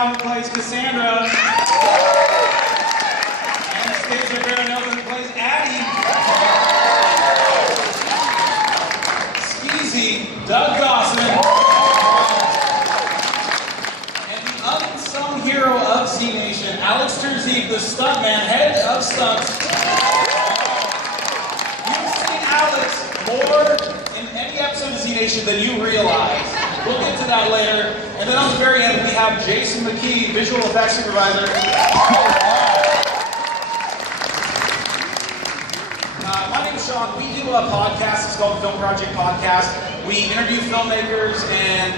now who plays Cassandra. And Stasia Baronova who plays Addie. Skeezy, Doug Dawson. And the unsung hero of Znation, Alex Terziek, the stuntman, head of stunts. You've seen Alex more in any episode of Znation than you realize. We'll get to that later. And then on the very end, we have Jason McKee, visual effects supervisor. My name is Sean. We do a podcast. It's called the Film Project Podcast. We interview filmmakers and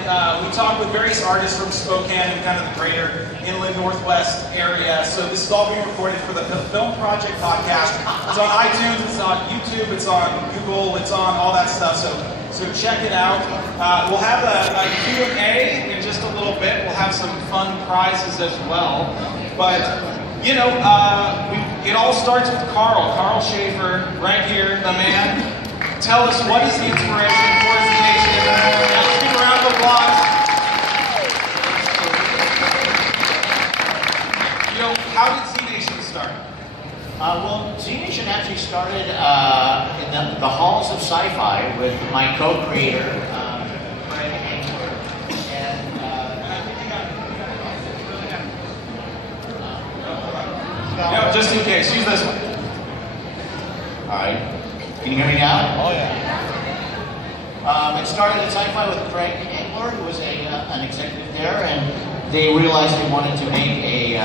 we talk with various artists from Spokane and kind of the greater inland northwest area. So this is all being recorded for the Film Project Podcast. It's on iTunes, it's on YouTube, it's on Google, it's on all that stuff. So check it out. We'll have a Q&A in just a little bit. We'll have some fun prizes as well. But, you know, it all starts with Carl Schaefer, right here, the man. Tell us, what is the inspiration for Znation? Let's give a round of applause. You know, how did Znation start? Well, Znation actually started in the halls of sci-fi with my co-creator, Fred Angler. And no, just in case, use this one. All right. Can you hear me now? Oh, yeah. It started at Sci-Fi with Craig Angler, who was an executive there, and they realized they wanted to make a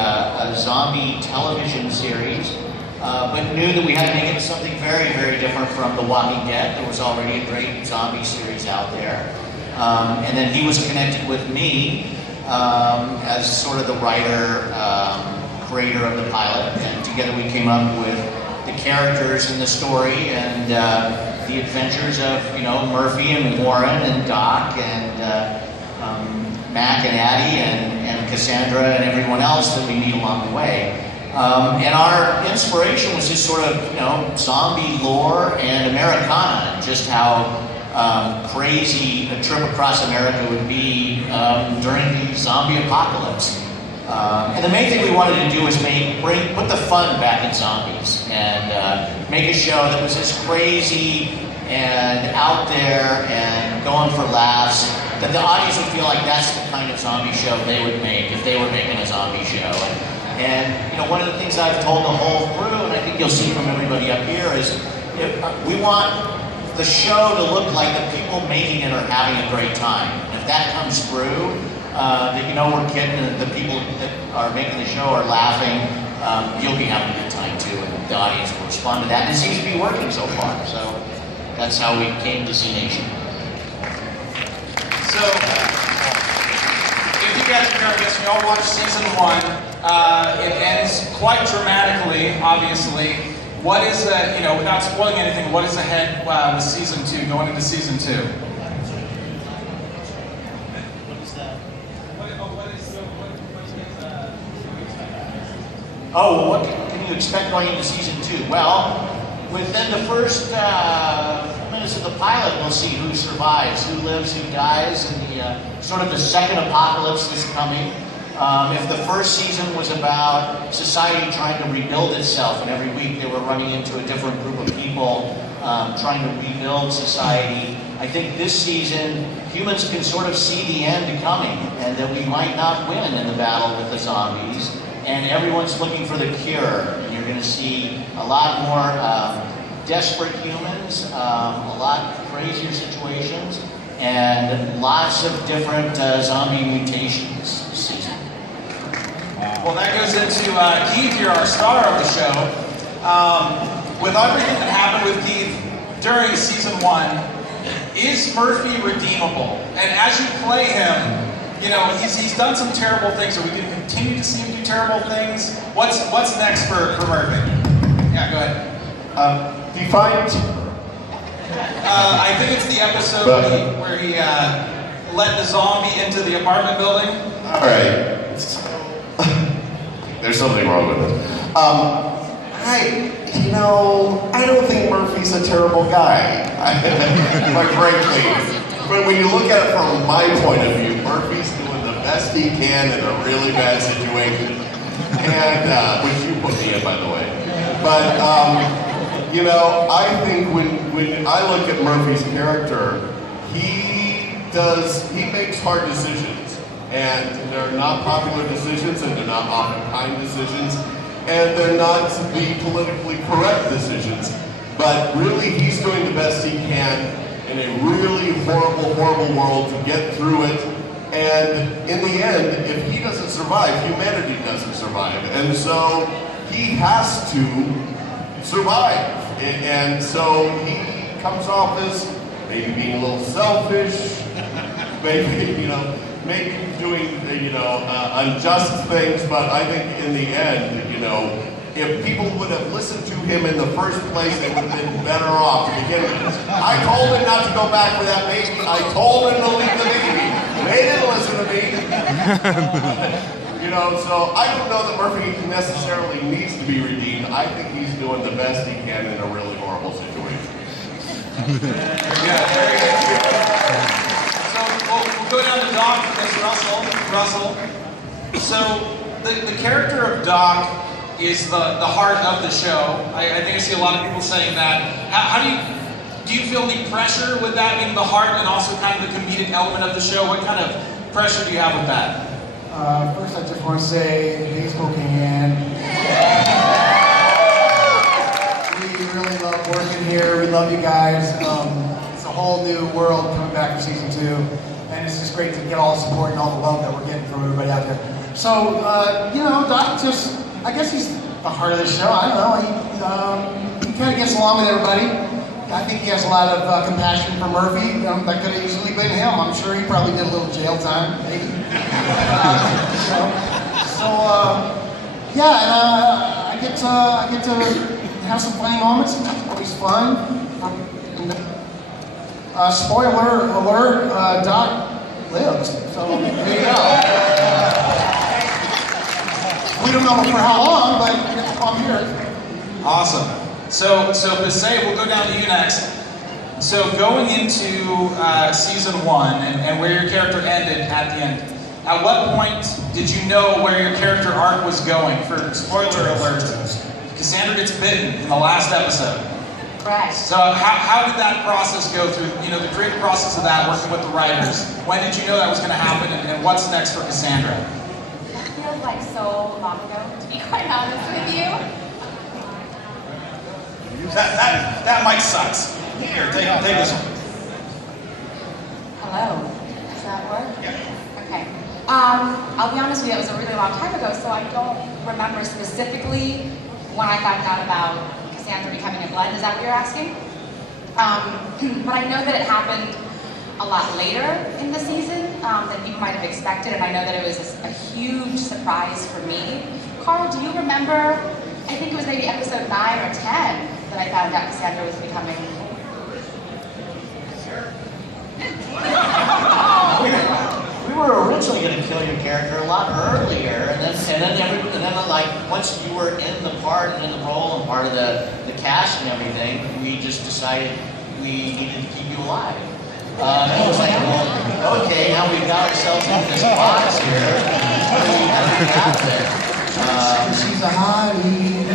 zombie television series, but knew that we had to make it something very, very different from The Walking Dead. There was already a great zombie series out there. And then he was connected with me as sort of the writer, creator of the pilot, and together we came up with the characters in the story and the adventures of, you know, Murphy and Warren and Doc and Mac and Addie and Cassandra and everyone else that we meet along the way. And our inspiration was just sort of, you know, zombie lore and Americana, and just how crazy a trip across America would be during the zombie apocalypse. And the main thing we wanted to do was put the fun back in zombies and make a show that was as crazy and out there and going for laughs, that the audience would feel like that's the kind of zombie show they would make if they were making a zombie show. And you know, one of the things I've told the whole crew, and I think you'll see from everybody up here, is we want the show to look like the people making it are having a great time. And if that comes through, that, you know, we're kidding, and the people that are making the show are laughing, you'll be having a good time too, and the audience will respond to that. And it seems to be working so far. So that's how we came to Znation. So, if you guys are, I guess we all watched season 1. It ends quite dramatically, obviously. What is, you know, without spoiling anything, what is ahead with season 2, going into season 2? Oh, what can you expect going into season 2? Well, within the first minutes of the pilot, we'll see who survives, who lives, who dies, and the sort of the second apocalypse that's coming. If the first season was about society trying to rebuild itself, and every week they were running into a different group of people trying to rebuild society, I think this season humans can sort of see the end coming, and that we might not win in the battle with the zombies. And everyone's looking for the cure, and you're going to see a lot more desperate humans, a lot crazier situations, and lots of different zombie mutations this season. Well, that goes into Keith, you're our star of the show. With everything that happened with Keith during season 1, is Murphy redeemable? And as you play him, you know, he's done some terrible things. Are we going to continue to see him do terrible things? What's next for Murphy? Yeah, go ahead. Define. I think it's the episode where he let the zombie into the apartment building. All right. There's something wrong with it. I don't think Murphy's a terrible guy. Quite frankly. But when you look at it from my point of view, Murphy's doing the best he can in a really bad situation, and which you put me in, by the way. But you know, I think when I look at Murphy's character, he makes hard decisions, and they're not popular decisions, and they're not often kind decisions, and they're not the politically correct decisions. But really, he's doing the best he can in a really horrible, horrible world to get through it. And in the end, if he doesn't survive, humanity doesn't survive. And so he has to survive. And so he comes off as maybe being a little selfish, maybe, you know, maybe doing, you know, unjust things. But I think in the end, you know, if people would have listened to him in the first place, they would have been better off to begin with. I told him not to go back for that baby. I told him to leave the baby. They didn't listen to me. You know, so I don't know that Murphy necessarily needs to be redeemed. I think he's doing the best he can in a really horrible situation. Very good, very good. So we'll go down to Doc as Russell. So the character of Doc is the heart of the show. I think I see a lot of people saying that. How do you feel any pressure with that being the heart and also kind of the comedic element of the show? What kind of pressure do you have with that? First, I just want to say, hey, Spokane. We really love working here. We love you guys. It's a whole new world coming back for season 2, and it's just great to get all the support and all the love that we're getting from everybody out there. So, you know, Doc just, I guess he's the heart of the show. I don't know. He kind of gets along with everybody. I think he has a lot of compassion for Murphy. That could have easily been him. I'm sure he probably did a little jail time, maybe. Yeah, and I get to have some funny moments. It's always fun. Spoiler alert: Doc lives. So there you go. We don't know for how long, but I'm here. Awesome. So Passay, we'll go down to you next. So going into season 1 and where your character ended at the end, at what point did you know where your character arc was going? For spoiler alert, Cassandra gets bitten in the last episode. Right. So how did that process go through, you know, the creative process of that, working with the writers? When did you know that was going to happen, and what's next for Cassandra? That feels like so long ago, to be quite honest with you. That mic sucks. Here, take this one. Hello. Does that work? Yeah. Okay. I'll be honest with you, it was a really long time ago, so I don't remember specifically when I found out about Cassandra becoming a blend. Is that what you're asking? But I know that it happened a lot later in the season than people might have expected, and I know that it was a huge surprise for me. Carl, do you remember, I think it was maybe episode 9 or 10, that I found out Cassandra was becoming... We were originally going to kill your character a lot earlier, and then like once you were in the part and in the role and part of the cast and everything, we just decided we needed to keep you alive. It was like, well, okay, now we've got ourselves into this box here. We have to get out there. She's a hottie.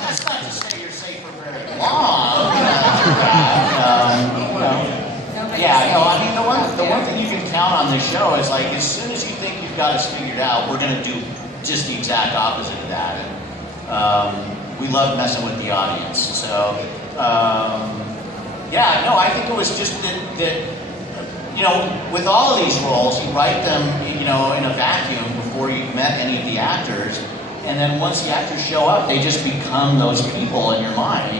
That's not to say you're safe for very long. Yeah, no, I mean, the one thing you can count on this show is like, as soon as you think you've got us figured out, we're going to do just the exact opposite of that. And we love messing with the audience. So, yeah, no, I think it was just that, you know, with all of these roles, you write them, you know, in a vacuum before you've met any of the actors. And then once the actors show up, they just become those people in your mind.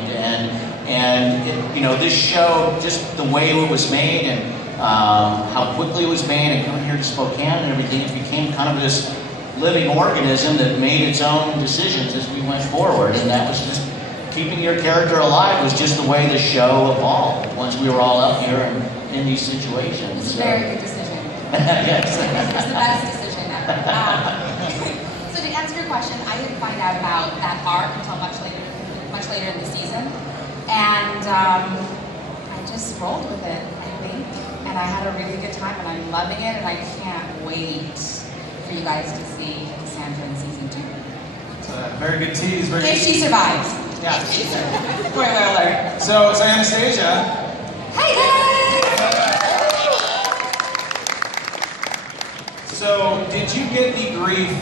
And it, you know, this show, just the way it was made and how quickly it was made and coming here to Spokane and everything, it became kind of this living organism that made its own decisions as we went forward. And that was just, keeping your character alive was just the way the show evolved once we were all up here and in these situations. It's a very good decision. Yes. It's the best decision ever. So to answer your question, I didn't find out about that arc until much later in the season. And I just rolled with it, I think. And I had a really good time, and I'm loving it, and I can't wait for you guys to see Cassandra in season 2. It's a very good tease. Very If good she tease. survives. Yeah. Spoiler alert. So Anastasia, Hi guys! so did you get the grief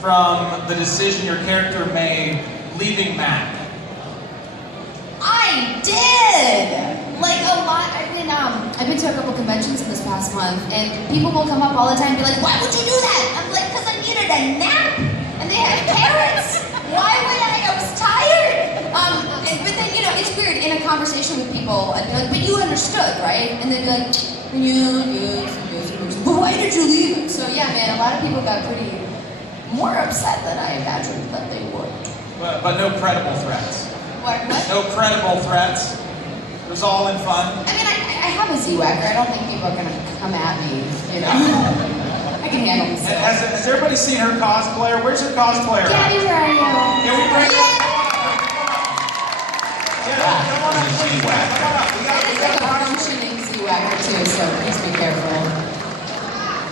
from the decision your character made leaving Mac? I did! Like a lot. I've been to a couple conventions in this past month, and people will come up all the time and be like, why would you do that? I'm like, because I needed a nap, and they had carrots. Why would I? I was tired. But then, you know, it's weird in a conversation with people, and they're like, but you understood, right? And they'd be like, but why did you leave? So yeah, man, a lot of people got pretty more upset than I imagined that they would. But no credible threats. What? No credible threats. It was all in fun. I mean, I have a Z-Wacker. I don't think people are gonna come at me, you know. I can handle myself. And has everybody seen her cosplayer? Where's her cosplayer? Gabby, where are you? Can we bring her? Yeah, come on up, please. Come on up. It's like a functioning Z-Wacker too, so please be careful.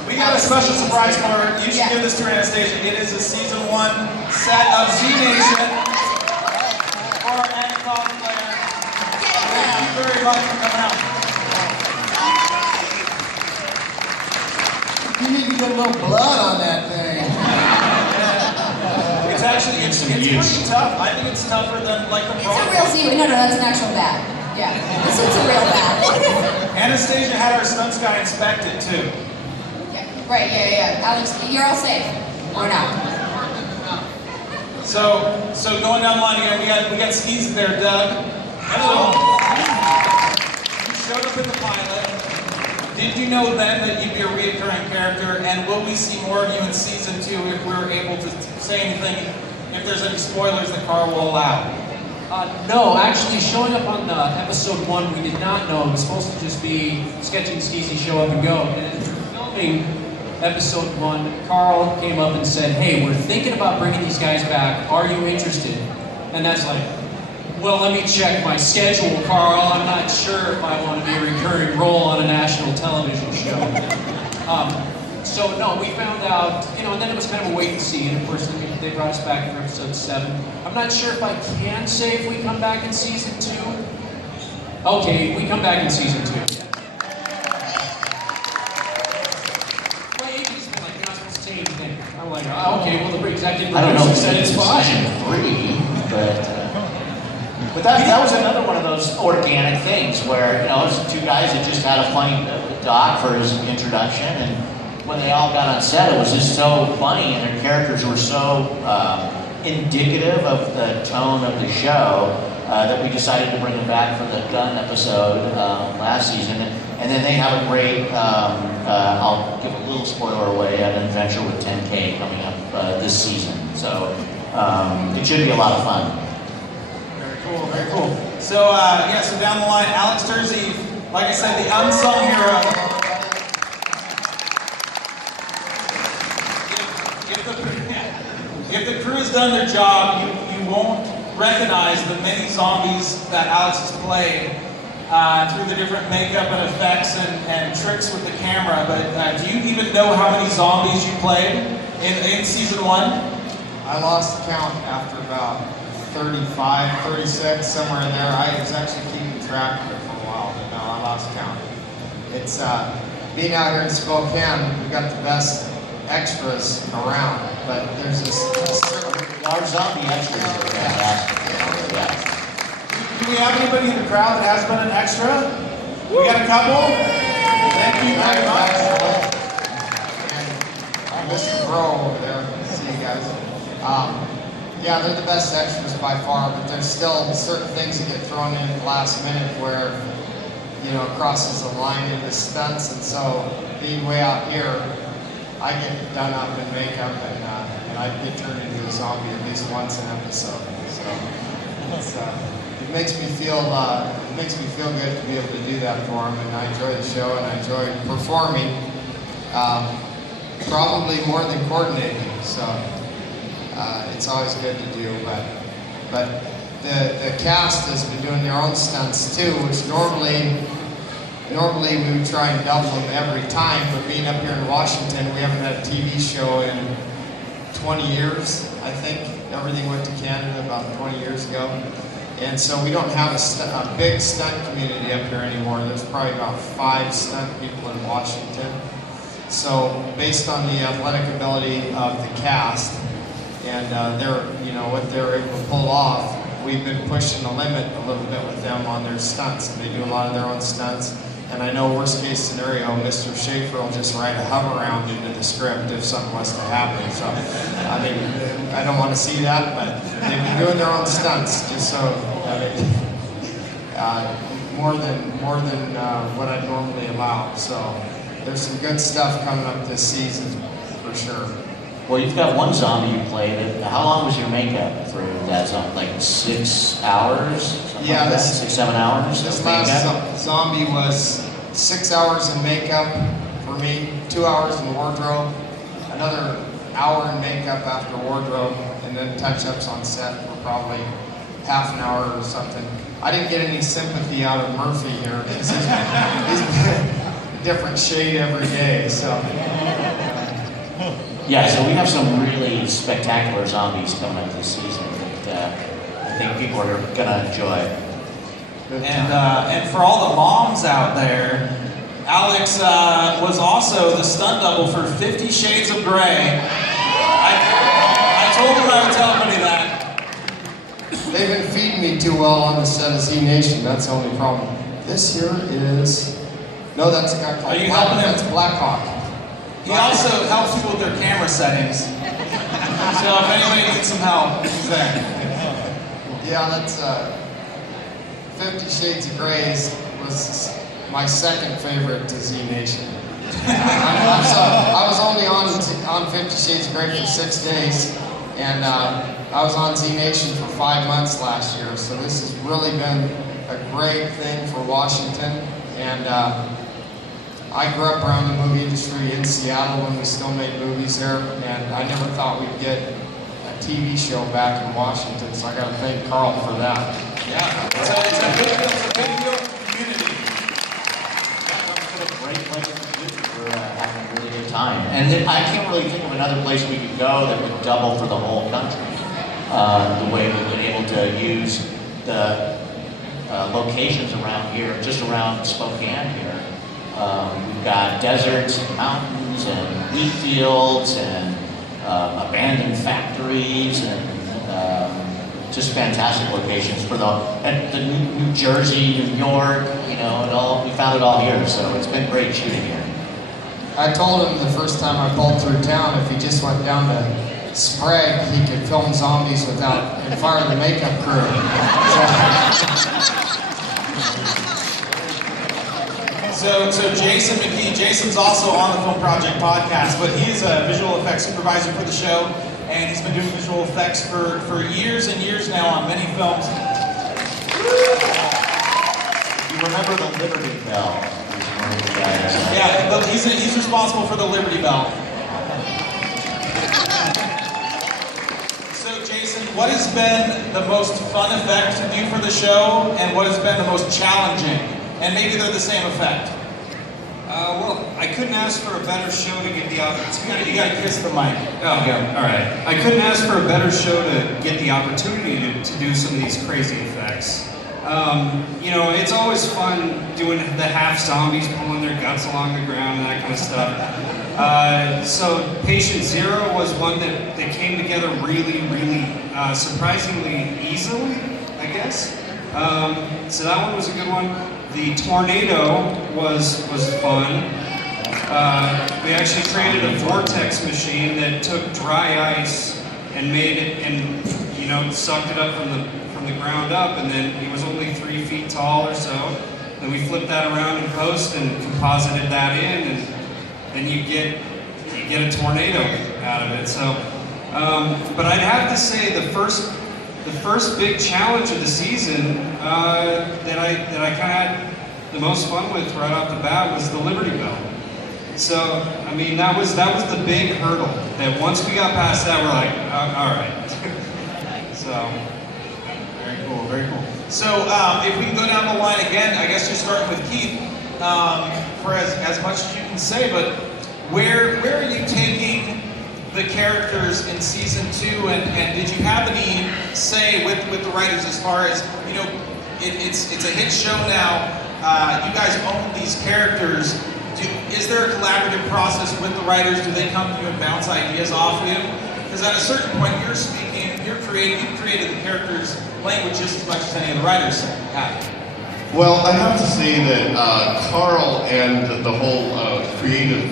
We got a special surprise for her. You should Yeah. give this to Anastasia. It is a season 1 set of Znation for our Anna cosplayer. Thank you very much for coming out. You need to get a little blood on that thing. It's actually, it's pretty tough. I think it's tougher than like the It's a real Z. No, that's an actual bat. Yeah, this one's a real bat. Anastasia had our stunts guy inspected too. Yeah, right, yeah. Alex, you're all safe. Or not. So going down the line again, we got skis there, Doug. Hello. You showed up in the pilot. Did you know then that you'd be a reoccurring character? And will we see more of you in season 2 if we're able to say anything, if there's any spoilers that Carl will allow? No, actually showing up on episode 1, we did not know. It was supposed to just be Sketchy and Skeezy show up and go. And through filming episode 1, Carl came up and said, hey, we're thinking about bringing these guys back. Are you interested? And that's like, well, let me check my schedule, Carl. I'm not sure if I want to be a recurring role on a national television show. So no, we found out, you know, and then it was kind of a wait and see, and of course they brought us back for episode 7. I'm not sure if I can say if we come back in season 2. Okay, we come back in season 2. My agent's been like, you're not supposed to say anything. I'm like, oh, okay, well the executive I don't know producer if said it's it's fine. season 3, but that was another one of those organic things where, you know, it was 2 guys that just had a funny doc for his introduction, and when they all got on set, it was just so funny, and their characters were so indicative of the tone of the show that we decided to bring them back for the gun episode last season. And then they have a great, I'll give a little spoiler away, an adventure with 10K coming up this season. So it should be a lot of fun. Very cool. So, so down the line, Alex Tersey, like I said, the unsung hero. If the crew has done their job, you won't recognize the many zombies that Alex has played through the different makeup and effects and tricks with the camera. But do you even know how many zombies you played in season 1? I lost count after about 35, 36, somewhere in there. I was actually keeping track of it for a while, but no, I lost count. It's being out here in Spokane, we've got the best extras around, but there's this Our zombie extras are fantastic. Yeah. Do we have anybody in the crowd that has been an extra? We got a couple? Thank you very much. And Mr. Bro over there, see you guys. Yeah, they're the best extras by far, but there's still certain things that get thrown in at the last minute where, you know, it crosses the line into stunts, and so being way out here, I get done up in makeup and I get turned into a zombie at least once an episode. So it's, it makes me feel good to be able to do that for them, and I enjoy the show and I enjoy performing. Probably more than coordinating, so it's always good to do. But the cast has been doing their own stunts too, which normally Normally we would try and double them every time, but being up here in Washington, we haven't had a TV show in 20 years, I think. Everything went to Canada about 20 years ago. And so we don't have a big stunt community up here anymore. There's probably about 5 stunt people in Washington. So based on the athletic ability of the cast and what they're able to pull off, we've been pushing the limit a little bit with them on their stunts. They do a lot of their own stunts. And I know worst case scenario, Mr. Schaefer will just write a hover round into the script if something was to happen. So, I mean, I don't want to see that, but they've been doing their own stunts, just so, more than what I'd normally allow. So, there's some good stuff coming up this season, for sure. Well, you've got one zombie you played. How long was your makeup for that zombie? Like 6 hours? Yeah, like 6, 7 hours. This last zombie was 6 hours in makeup for me, 2 hours in wardrobe, another hour in makeup after wardrobe, and then touch-ups on set for probably half an hour or something. I didn't get any sympathy out of Murphy here because he's a different shade every day. So. Yeah, so we have some really spectacular zombies coming up this season that I think people are gonna enjoy. And for all the moms out there, Alex was also the stunt double for 50 Shades of Grey. I told him I would tell everybody that. They've been feeding me too well on the set of Znation. That's the only problem. This here is no, that's a guy called. Are you helping him? That's Blackhawk. He also helps people with their camera settings. So if anybody needs some help, he's there. Yeah, that's 50 Shades of Grey was my second favorite to Znation. I was only on 50 Shades of Grey for 6 days, and I was on Znation for 5 months last year. So this has really been a great thing for Washington, and I grew up around the movie industry in Seattle when we still made movies there, and I never thought we'd get a TV show back in Washington, so I got to thank Carl for that. Yeah, it's a big deal community. What a great place for having a really good time. And I can't really think of another place we could go that would double for the whole country. The way we've been able to use the locations around here, just around Spokane here. We've got deserts and mountains and wheat fields and abandoned factories and just fantastic locations for the New Jersey, New York, we found it all here, so it's been great shooting here. I told him the first time I pulled through town, if he just went down to Sprague, he could film zombies and fire the makeup crew. So Jason McKee, Jason's also on the Film Project podcast, but he's a visual effects supervisor for the show, and he's been doing visual effects for years and years now on many films. You remember the Liberty Bell? Yeah, he's responsible for the Liberty Bell. So Jason, what has been the most fun effect to do for the show, and what has been the most challenging? And maybe they're the same effect. Well, I couldn't ask for a better show to get the opportunity. You gotta kiss the mic. Oh, yeah, all right. I couldn't ask for a better show to get the opportunity to do some of these crazy effects. It's always fun doing the half zombies pulling their guts along the ground and that kind of stuff. So Patient Zero was one that came together really, really surprisingly easily, I guess. So that one was a good one. The tornado was fun. We actually created a vortex machine that took dry ice and made it, and sucked it up from the ground up, and then it was only 3 feet tall or so. Then we flipped that around in post and composited that in, and then you get a tornado out of it. So, but I'd have to say the first big challenge of the season that I kind of had the most fun with right off the bat was the Liberty Bell. So, I mean, that was the big hurdle. That once we got past that, we're like, all right. So, very cool, very cool. So, if we can go down the line again, I guess you're starting with Keith. for as much as you can say, but where are you taking the characters in season 2, and did you have any say with the writers as far as, you know, it's a hit show now, you guys own these characters, is there a collaborative process with the writers? Do they come to you and bounce ideas off of you? Because at a certain point you're speaking, you've created the characters' language just as much as any of the writers have. Well, I have to say that Carl and the whole creative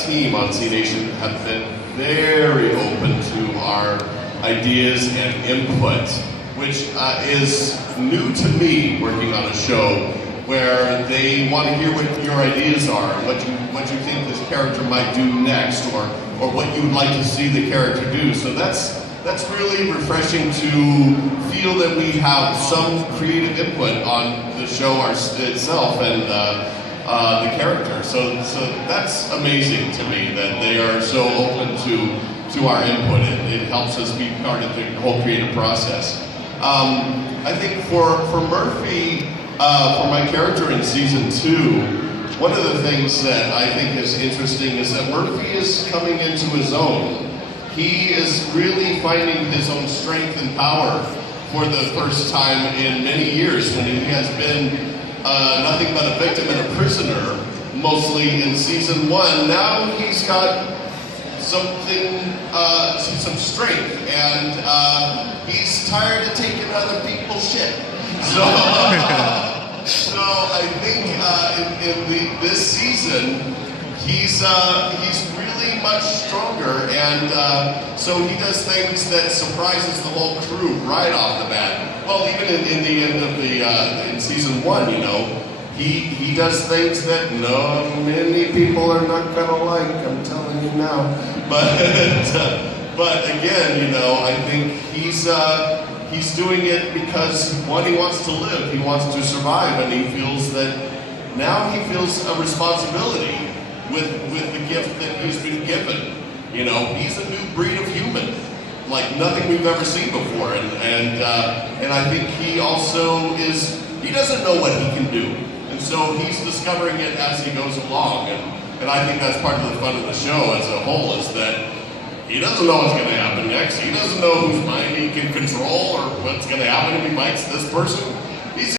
team on Znation have been very open to our ideas and input, which is new to me working on a show where they want to hear what your ideas are, what you think this character might do next, or what you would like to see the character do. So that's really refreshing to feel that we have some creative input on the show itself and the character. So that's amazing to me that they are so open to our input. It helps us be part of the whole creative process. I think for Murphy, for my character in season 2, one of the things that I think is interesting is that Murphy is coming into his own. He is really finding his own strength and power for the first time in many years, when he has been nothing but a victim and a prisoner, mostly in season 1. Now he's got something, some strength, and he's tired of taking other people's shit. So, so I think in this season, he's really much stronger, and so he does things that surprises the whole crew right off the bat. Well, even in the end of the in season 1, you know, he does things that many people are not gonna like. I'm telling you now, but again, you know, I think he's doing it because, one, he wants to live, he wants to survive, and he feels that now he feels a responsibility with the gift that he's been given. You know, he's a new breed of human, like nothing we've ever seen before, and I think he also he doesn't know what he can do, and so he's discovering it as he goes along, and I think that's part of the fun of the show as a whole, is that he doesn't know what's going to happen next. He doesn't know whose mind he can control or what's going to happen if he bites this person.